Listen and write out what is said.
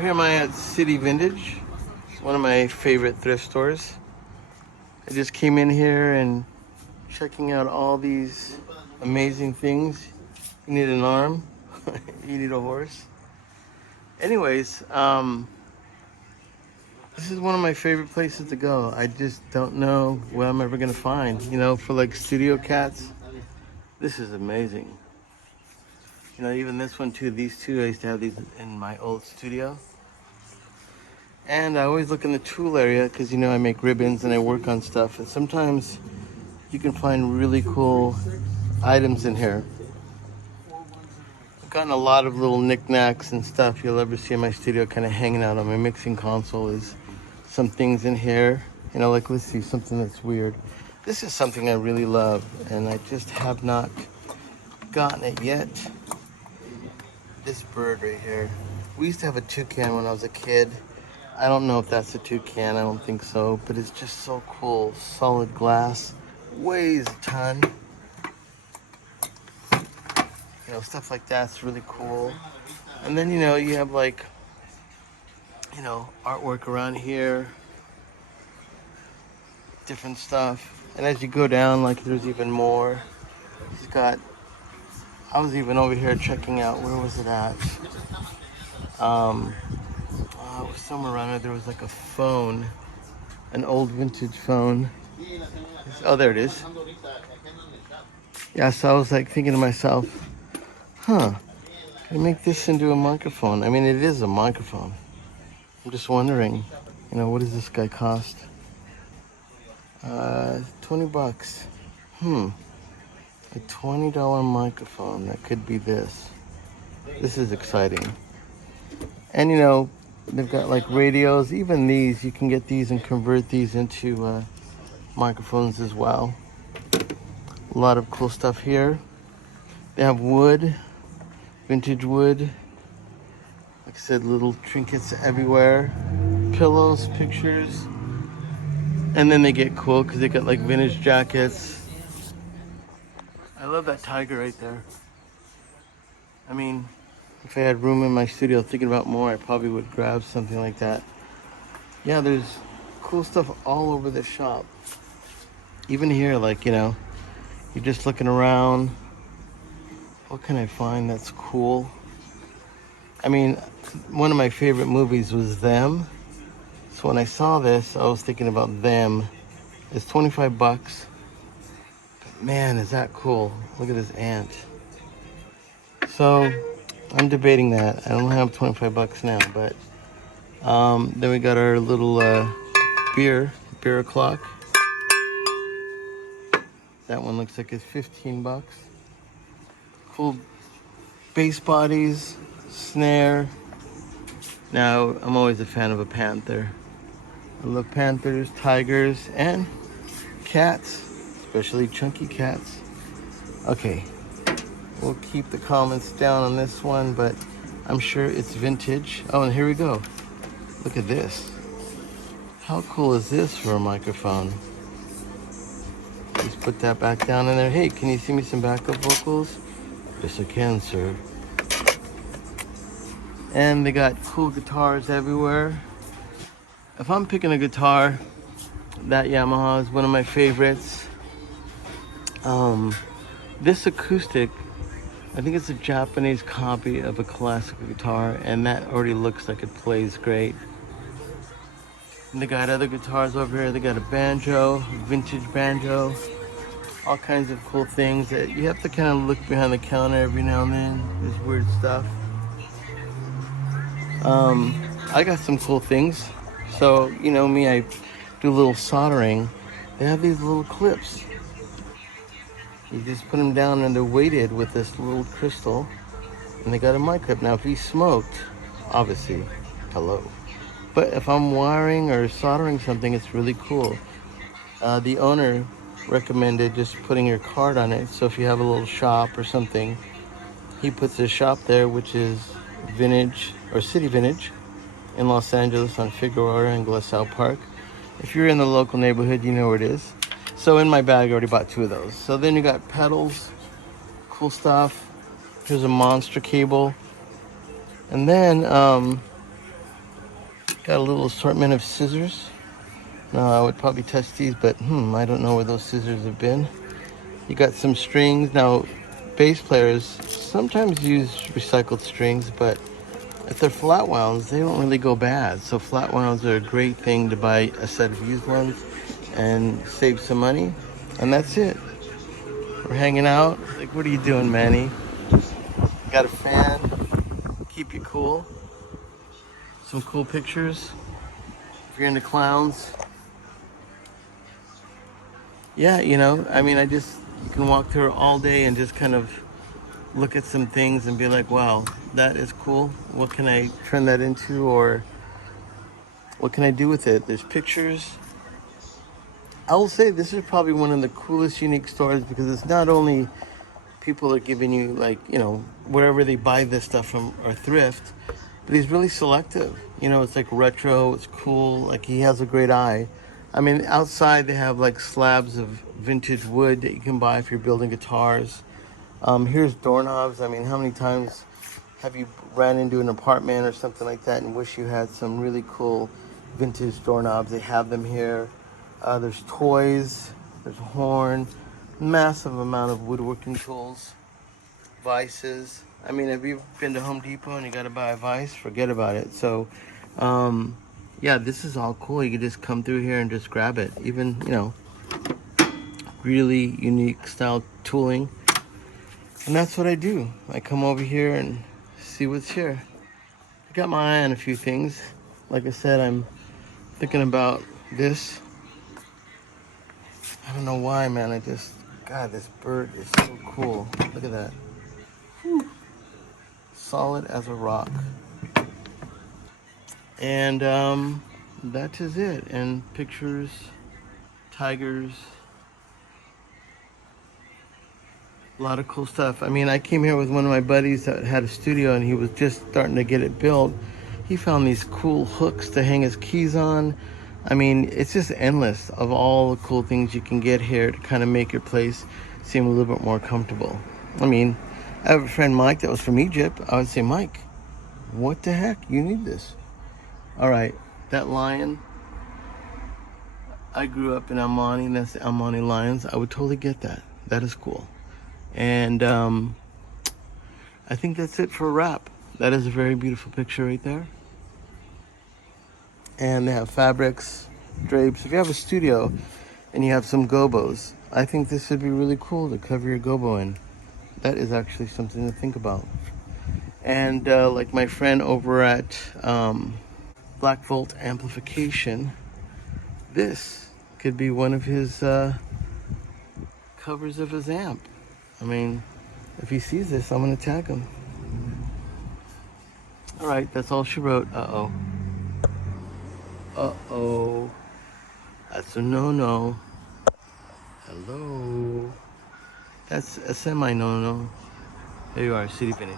Here am I at City Vintage. It's one of my favorite thrift stores. I just came in here and checking out all these amazing things. You need an arm, you need a horse. Anyways, this is one of my favorite places to go. I just don't know what I'm ever gonna find. You know, for like studio cats, this is amazing. You know, even this one too, these two, I used to have these in my old studio. And I always look in the tool area because, you know, I make ribbons and I work on stuff. And sometimes you can find really cool items in here. I've gotten a lot of little knickknacks and stuff you'll ever see in my studio kind of hanging out on my mixing console. Is some things in here. You know, like let's see, something that's weird. This is something I really love and I just have not gotten it yet. This bird right here. We used to have a toucan when I was a kid. I don't know if that's a toucan, I don't think so, but it's just so cool. Solid glass, weighs a ton. You know, stuff like that's really cool. And then, you know, you have like, you know, artwork around here, different stuff. And as you go down, like there's even more. He's got, I was even over here checking out, where was it at? It was somewhere around there was like a phone, an old vintage phone. Oh, there it is. Yeah, so I was like thinking to myself, huh, can I make this into a microphone? I mean, it is a microphone. I'm just wondering, you know, what does this guy cost? 20 bucks. A $20 microphone that could be this. This is exciting. And you know, they've got like radios, even these, you can get these and convert these into microphones as well. A lot of cool stuff here. They have wood, vintage wood. Like I said, little trinkets everywhere. Pillows, pictures. And then they get cool because they got like vintage jackets. I love that tiger right there. I mean, if I had room in my studio thinking about more, I probably would grab something like that. Yeah, there's cool stuff all over the shop. Even here, like, you know, you're just looking around. What can I find that's cool? I mean, one of my favorite movies was Them. So when I saw this, I was thinking about Them. It's 25 bucks. But man, is that cool. Look at this ant. So I'm debating that. I don't have 25 bucks now, but then we got our little beer clock. That one looks like it's 15 bucks. Cool bass bodies, snare. Now, I'm always a fan of a panther. I love panthers, tigers, and cats, especially chunky cats. Okay. We'll keep the comments down on this one, but I'm sure it's vintage. Oh, and here we go. Look at this. How cool is this for a microphone? Just put that back down in there. Hey, can you see me some backup vocals? Yes, I can, sir. And they got cool guitars everywhere. If I'm picking a guitar, that Yamaha is one of my favorites. This acoustic, I think it's a Japanese copy of a classical guitar, and that already looks like it plays great. And they got other guitars over here. They got a banjo, vintage banjo, all kinds of cool things that you have to kind of look behind the counter every now and then. There's weird stuff. I got some cool things. So, you know me, I do a little soldering. They have these little clips. You just put them down and they're weighted with this little crystal. And they got a mic clip. Now, if you smoked, obviously, hello. But if I'm wiring or soldering something, it's really cool. The owner recommended just putting your card on it. So if you have a little shop or something, he puts his shop there, which is Vintage or City Vintage in Los Angeles on Figueroa and Glacel Park. If you're in the local neighborhood, you know where it is. So in my bag, I already bought 2 of those. So then you got pedals, cool stuff. Here's a monster cable. And then got a little assortment of scissors. Now I would probably test these, but I don't know where those scissors have been. You got some strings. Now, bass players sometimes use recycled strings, but if they're flat wounds, they don't really go bad. So flat wounds are a great thing to buy a set of used ones and save some money. And that's it. We're hanging out. Like, what are you doing, Manny? Got a fan. Keep you cool. Some cool pictures. If you're into clowns. Yeah, you know, I mean, you can walk through all day and just kind of look at some things and be like, wow, that is cool. What can I turn that into, or what can I do with it? There's pictures. I will say this is probably one of the coolest, unique stores because it's not only people are giving you, like, you know, wherever they buy this stuff from or thrift, but he's really selective. You know, it's like retro, it's cool. Like, he has a great eye. I mean, outside they have like slabs of vintage wood that you can buy if you're building guitars. Here's doorknobs. I mean, how many times have you ran into an apartment or something like that and wish you had some really cool vintage doorknobs? They have them here. There's toys, there's a horn, massive amount of woodworking tools, vices. I mean, have you been to Home Depot and you got to buy a vise? Forget about it. So, yeah, this is all cool. You can just come through here and just grab it. Even, you know, really unique style tooling. And that's what I do. I come over here and see what's here. I got my eye on a few things. Like I said, I'm thinking about this. I don't know why, man. God, this bird is so cool. Look at that. Whew. Solid as a rock. And that is it. And pictures, tigers, a lot of cool stuff. I mean, I came here with one of my buddies that had a studio and he was just starting to get it built. He found these cool hooks to hang his keys on. I mean, it's just endless of all the cool things you can get here to kind of make your place seem a little bit more comfortable. I mean, I have a friend, Mike, that was from Egypt. I would say, Mike, what the heck? You need this. All right, that lion, I grew up in Almani, and that's the Almani Lions. I would totally get that. That is cool. And I think that's it for a wrap. That is a very beautiful picture right there. And they have fabrics, drapes. If you have a studio and you have some gobos, I think this would be really cool to cover your gobo in. That is actually something to think about. And like my friend over at Black Volt Amplification, this could be one of his covers of his amp. I mean, if he sees this, I'm gonna tag him. All right, that's all she wrote. Uh-oh. Uh-oh. That's a no-no. Hello. That's a semi no-no. There you are, City Vintage.